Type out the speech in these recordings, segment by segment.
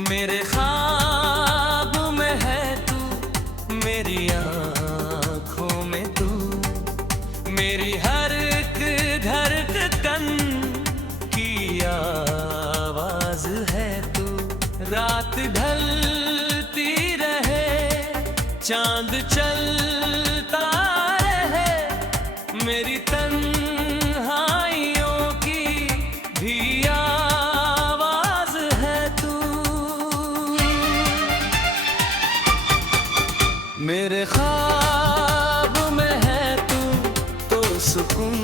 मेरे ख्वाब में है तू, मेरी आँखों में तू, मेरी हर एक धड़कन की आवाज है तू। रात ढलती रहे, चांद चलता रहे, मेरी तन्हाइयों की भी आवाज है तू। मेरे ख्वाब में है तू तो सुकून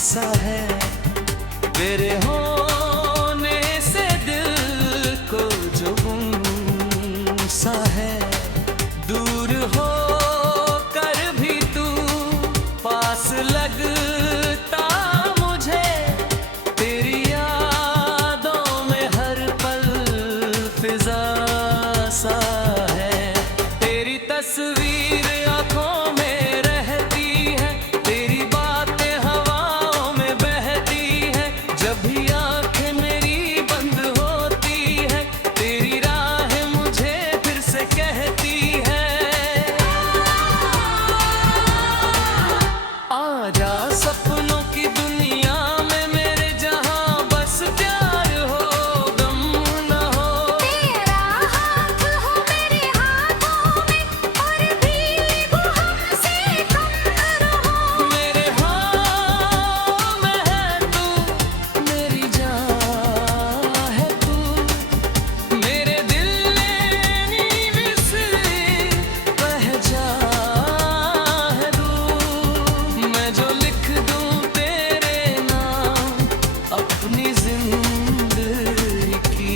सा है, तेरे होने से दिल को जो गुम सा है। दूर हो कर भी तू पास लगता मुझे, तेरी यादों में हर पल फिजा सा है। तेरी तस्वीर आँखों में रहती है, तेरी बातें हवाओं में बहती है। जब भी आँखें मेरी बंद होती है, तेरी राहें मुझे फिर से कहती है, आजा सपनों की दुनिया में मेरे, जहाँ बस प्यार हो गम न हो। तेरा हाथ हो मेरे हाथों में और भीगे हमसे कम न रहो। मेरे हाँ में है तू, मेरी जान है तू, मेरे दिल ने नींव से पहचान है तू। मैं जो लिख दूं तेरे नाम अपनी जिंदगी की,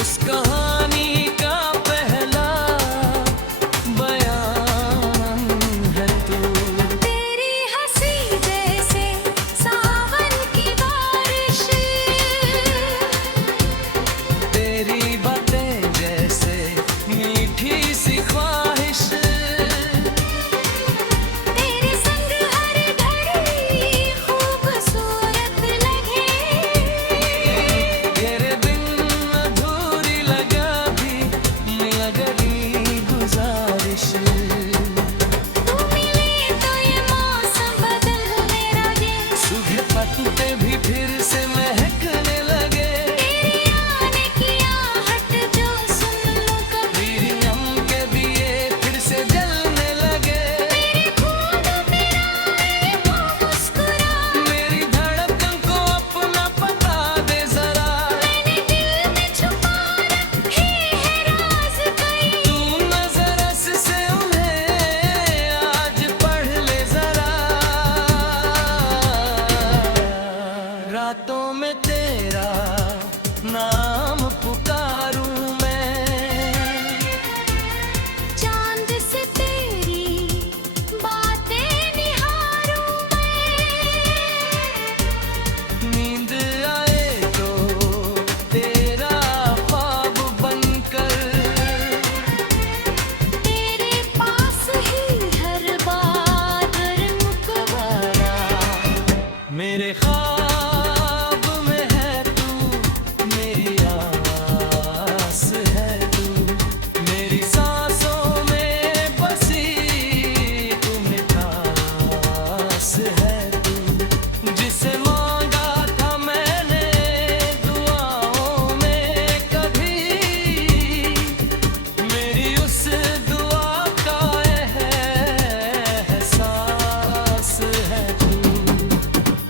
उस कहानी का पहला बयान है तू। तेरी हंसी जैसे सावन की बारिश, तेरी बातें जैसे मीठी सी ख्वाहिश, तेरे संग हर घड़ी खूबसूरत लगे। तेरे बिन अधूरी लगा भी लगरी गुजारिश। तू मिले तो ये मौसम बदलने लगे, सुबह पत्ते भी फिर से महकने लगे, तेरे आने की आहट जो सुन लूं कभी। मेरी गम के दिए फिर से जलने लगे, मेरे खून में आए वो मुस्कुरा, मेरी धड़कन को अपना पता दे जरा। मैंने दिल में छुपा रखे हैं राज कई। तू नजर से उन्हें आज पढ़ ले जरा। रातों में तेरा नाम पुकारूं मैं, चांद से तेरी बातें निहारूं मैं। नींद आए तो तेरा ख्वाब बनकर, तेरे पास ही हर बादर मुकबरा। मेरे ख्वाब में है तू, मेरी आस है तू, मेरी सांसों में बसी तू मिठास है तू। जिसे मांगा था मैंने दुआओं में कभी, मेरी उस दुआ का एहसास है तू।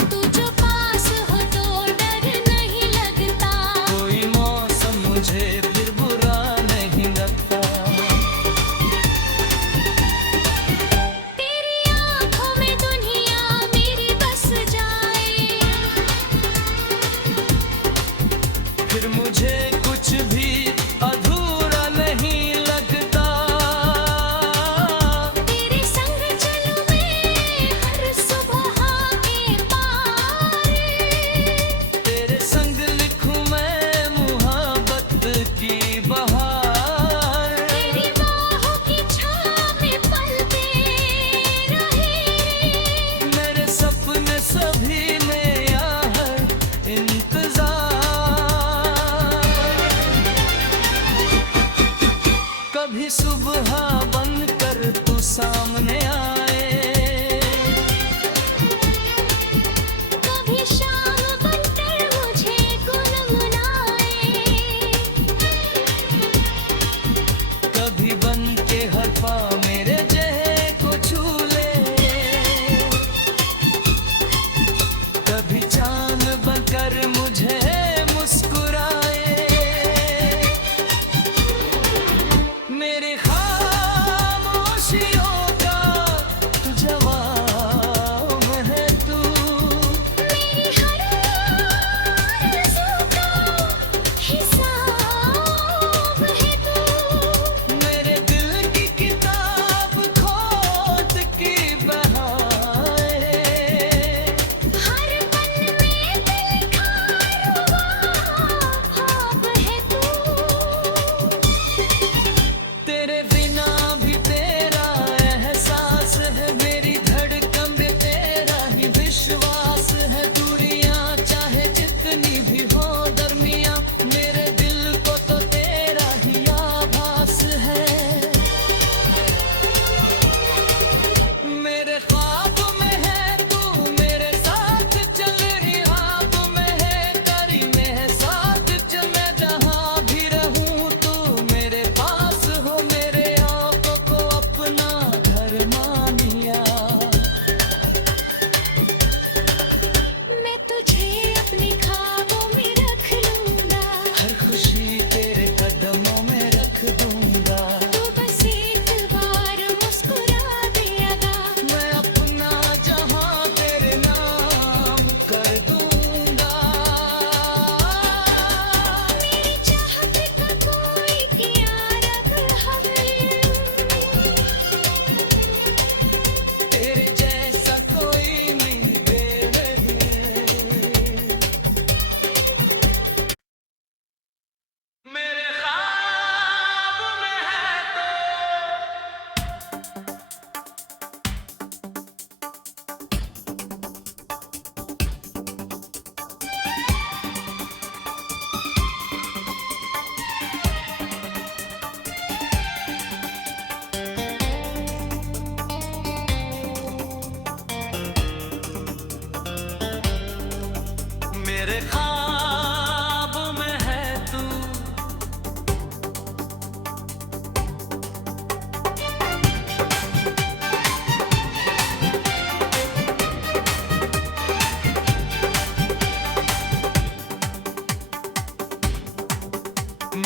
तू जो पास हो तो डर नहीं लगता, कोई मौसम मुझे फिर बुरा नहीं लगता। तेरी आँखों में दुनिया मेरी बस जाए, फिर मुझे कुछ भी अधूरा नहीं लगता। तेरे संग चलूं मैं हर सुबह के पार। तेरे संग लिखूं मैं मुहब्बत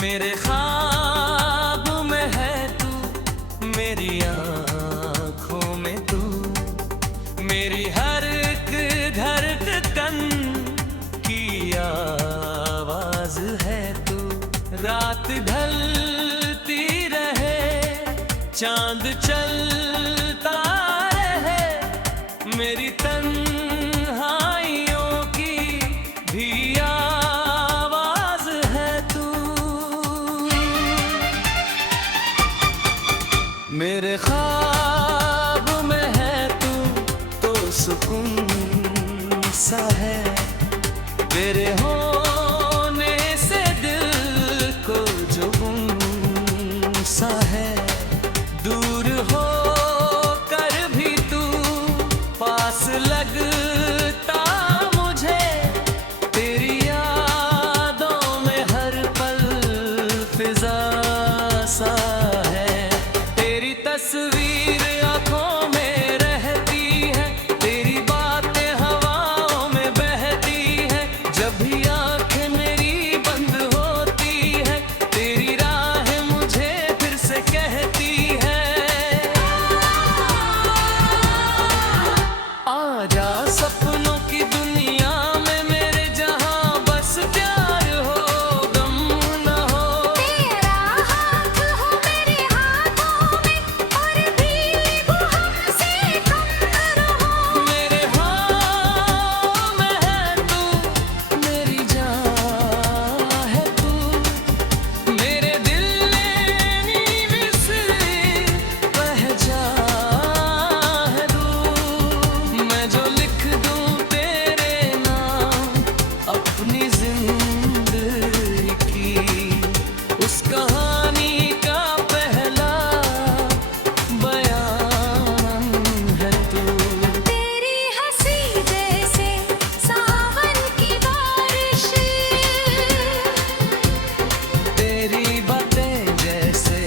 मेरे ख्वाब में है तू, मेरी आँखों में तू, मेरी हर एक धड़कन की आवाज है तू। रात ढलती रहे, चांद चलता रहे, मेरी तन्हाइयों की भी आवाज है तू। मेरे ख्वाब में है तू तो सुकून सा है, तेरे होने से दिल को जो गुम सा है। दूर हो कर भी तू पास लगता मुझे, तेरी यादों में हर पल फिजा सा है। तेरी तस्वीर आंखों में रहती है, तेरी बातें हवाओं में बहती है। जब भी आंखें मेरी बंद होती है, तेरी राहें मुझे फिर से कहती है, आजा सपनों की दुनिया में मेरे, जहां बस प्यार हो गम न हो। तेरा हाथ हो मेरे हाथों में और भीगे हमसे कम न रहो। मेरे हाँ में है तू, मेरी जान है तू, मेरे दिल ने नींव से पहचान है तू। मैं जो लिख दूं तेरे नाम अपनी जिंदगी की, उस कहानी का पहला बयान है तू। तेरी हंसी जैसे सावन की बारिश, तेरी बातें जैसे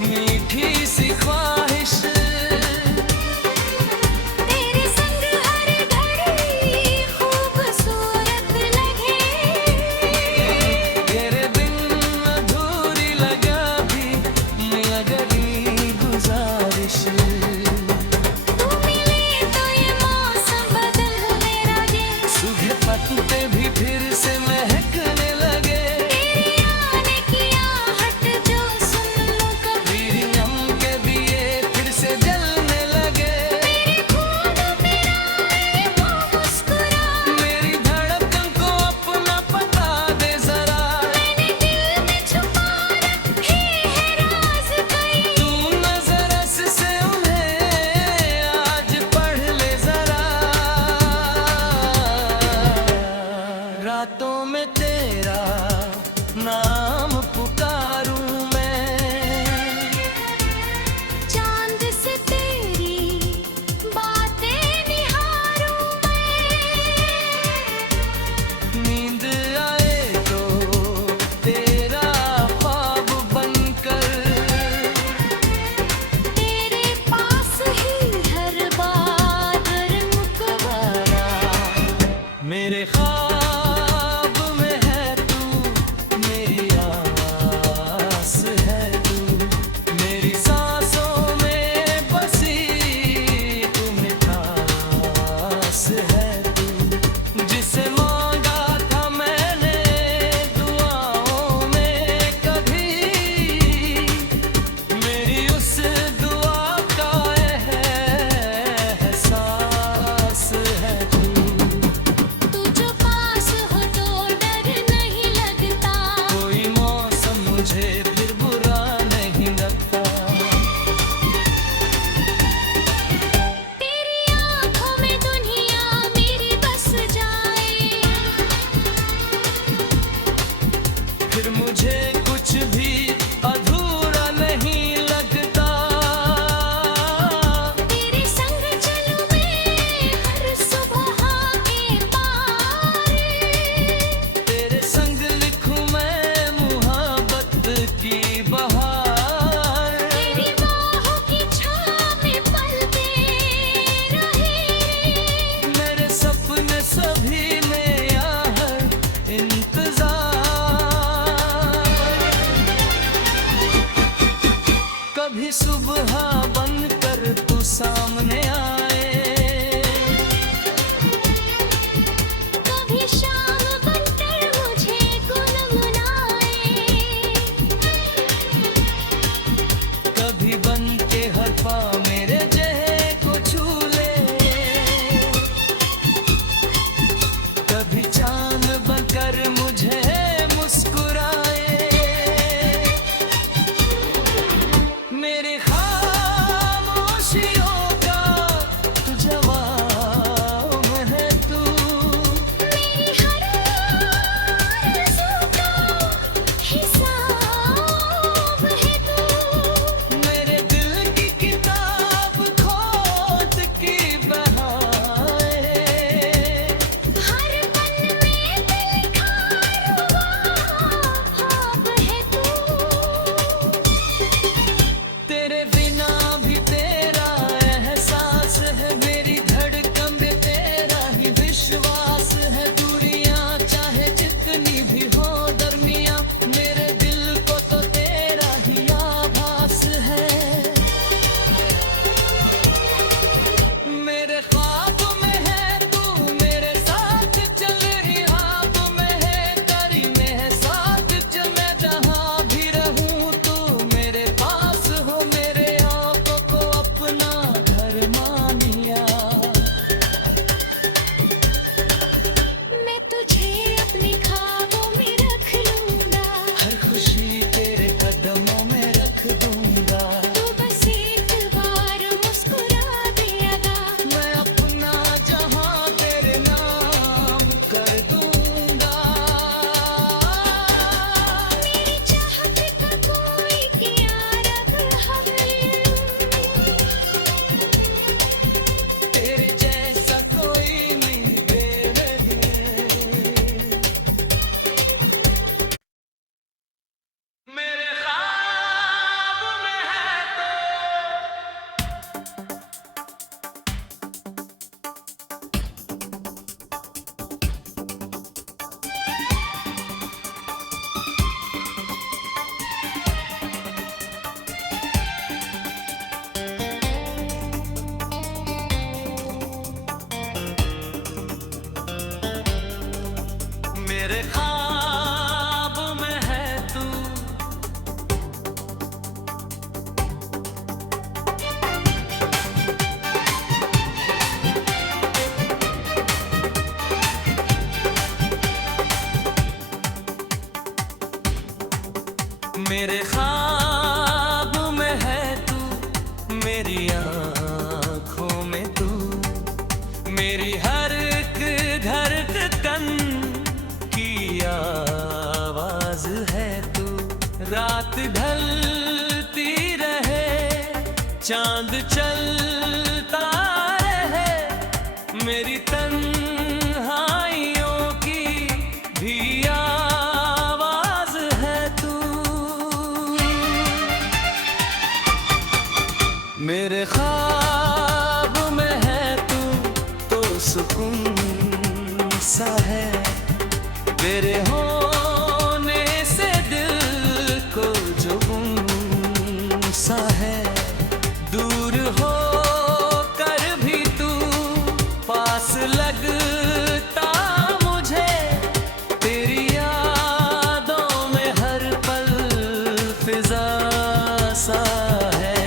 मीठी सी ख्वाहिश, तेरे संग हर घड़ी खूबसूरत लगे। तेरे बिन अधूरी लगा भी गली गुजारिश। तू मिले तो ये मौसम बदलने लगे, सुबह पत्ते भी फिर से महकने लगे, तेरे आने की आहट जो सुन लूं कभी। मेरी गम के दिए फिर से जलने लगे, मेरे खून में आए वो मुस्कुरा, मेरी धड़कन को अपना पता दे जरा। मैंने दिल में छुपा रखे हैं राज कई। तू नजर से उन्हें आज पढ़ ले जरा। रातों में तेरा नाम पुकारूं मैं, चांद से तेरी बातें निहारूं मैं। नींद आए तो तेरा ख्वाब बनकर, तेरे पास ही हर बादर मुकबरा। मेरे ख्वाब में है तू, मेरी आस है तू, मेरी सांसों में बसी तू मिठास है तू। जिसे मांगा था मैंने दुआओं में कभी, मेरी उस दुआ का एहसास है तू। तू जो पास हो तो डर नहीं लगता, कोई मौसम मुझे फिर बुरा नहीं लगता। तेरी आंखों में दुनिया मेरी बस जाए, फिर मुझे कुछ भी अधूरा नहीं लगता। तेरे संग चलूं मैं हर सुबह के पार। तेरे संग लिखूं मैं मुहब्बत की बहार। तेरी बाहों की छाँव में पलते रहे, मेरे सपने सभी में यहाँ इंतजार। मेरे ख्वाब में है तू, मेरी आँखों में तू, मेरी हर एक धड़कन की आवाज है तू। रात ढलती रहे, चांद चलता रहे, मेरी तन्हाइयों की भी आवाज है तू। मेरे ख्वाब में है तू तो सुकून सा है, तेरे होने से दिल को जो गुम सा है। दूर हो कर भी तू पास लगता मुझे, तेरी यादों में हर पल फिजा सा है।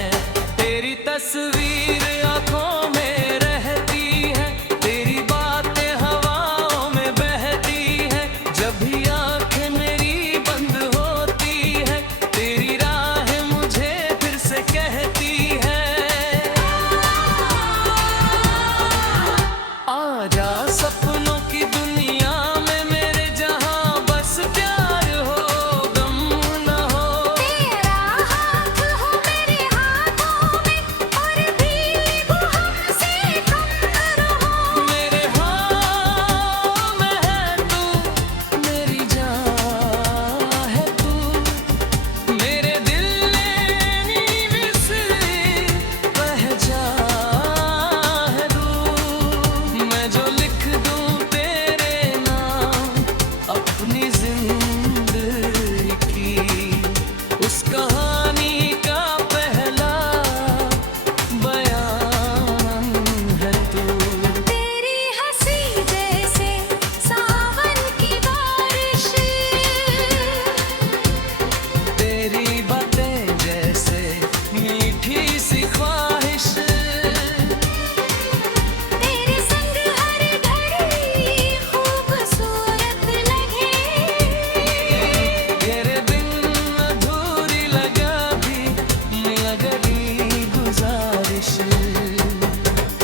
तेरी तस्वीर आंखों में रहती है, तेरी बातें हवाओं में बहती है। जब भी आंखें मेरी बंद होती है, तेरी राहें मुझे फिर से कहती है, आजा सपनों की दुनिया में मेरे, जहां बस प्यार हो गम न हो। तेरा हाथ हो मेरे हाथों में और भीगे हमसे कम न रहो। मेरे हाँ में है तू, मेरी जान है तू, मेरे दिल ने नींव से पहचान है तू। मैं जो लिख दूं तेरे नाम अपनी जिंदगी की, उस कहानी का पहला बयान है तू। तेरी हंसी जैसे सावन की बारिश, तेरी बातें जैसे मीठी सी ख्वाहिश, तेरे संग हर घड़ी खूबसूरत लगे। तेरे बिन अधूरी लगा भी लगनी गुजारिश।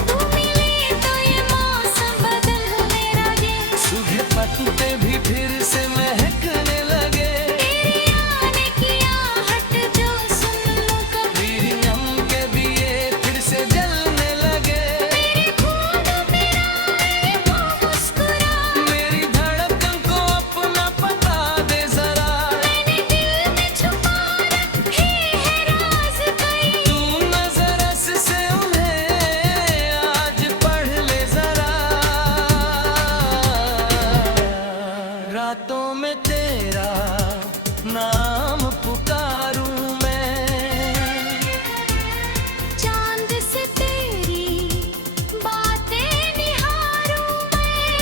तू मिले तो ये मौसम बदलने लगे, सुबह पत्ते भी फिर से महकने लगे, तेरे आने की आहट जो सुन लूं कभी। मेरी गम के दिए फिर से जलने लगे, मेरे खून में आए वो मुस्कुरा, मेरी धड़कन को अपना पता दे जरा। मैंने दिल में छुपा रखे हैं राज कई। तू नजर से उन्हें आज पढ़ ले जरा। रातों में तेरा नाम पुकारूं मैं, चांद से तेरी बातें निहारूं मैं।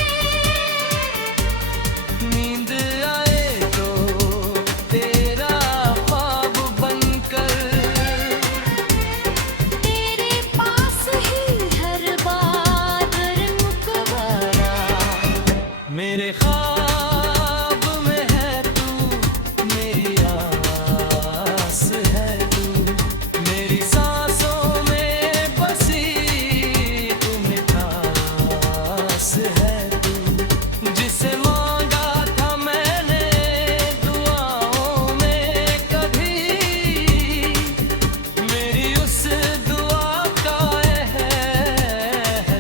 नींद आए तो तेरा ख्वाब बनकर, तेरे पास ही हर बादर मुकबरा। मेरे ख्वाब में है तू, मेरी आस है तू, मेरी सांसों में बसी तू मिठास है तू। जिसे मांगा था मैंने दुआओं में कभी, मेरी उस दुआ का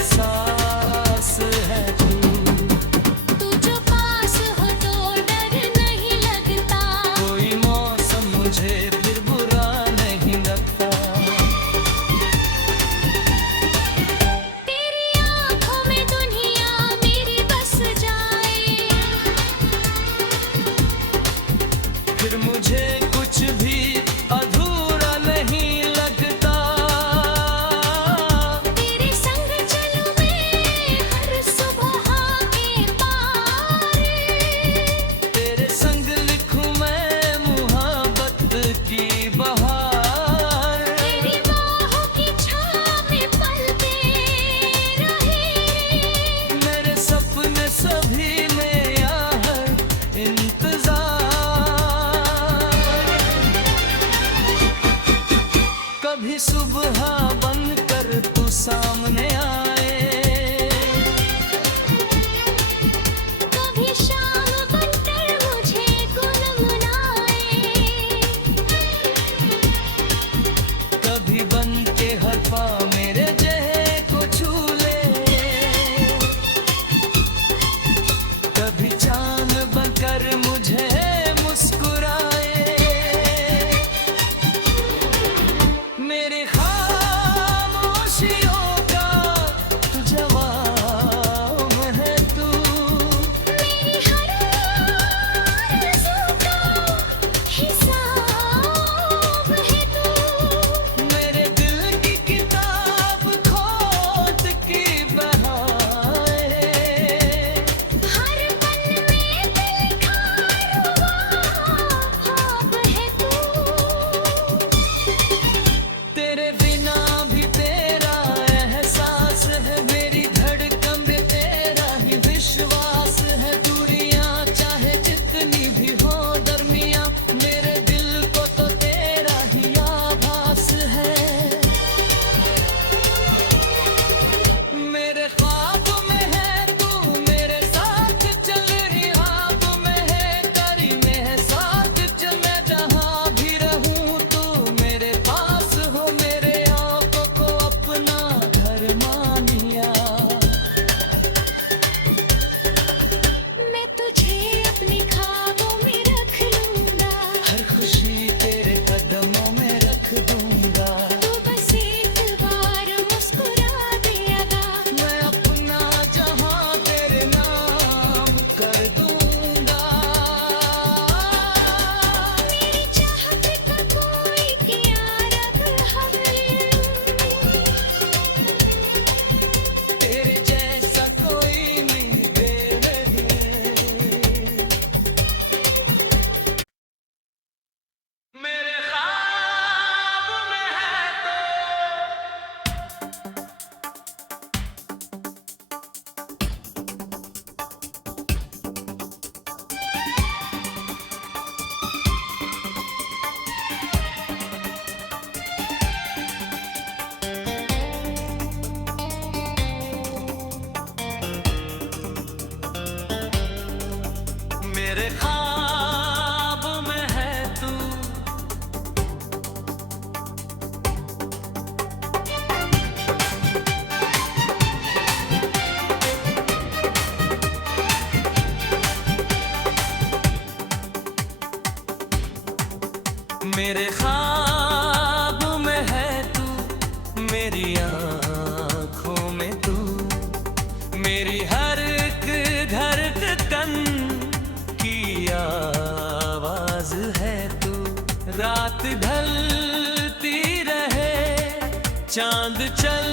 एहसास है तू। तू जो पास हो तो डर नहीं लगता, कोई मौसम मुझे फिर बुरा नहीं लगता। तेरी आंखों में दुनिया मेरी बस जाए, फिर मुझे कुछ भी अधूरा नहीं लगता। तेरे संग चलूं मैं हर सुबह के पार। तेरे संग लिखूं मैं मुहब्बत की बहार। तेरी बाहों की छाँव में पलते रहे, मेरे सपने सभी में यहाँ इंतजार। मेरे ख्वाब में है तू, मेरी आँखों में तू, मेरी हर एक धड़कन की आवाज है तू। रात ढलती रहे, चांद चल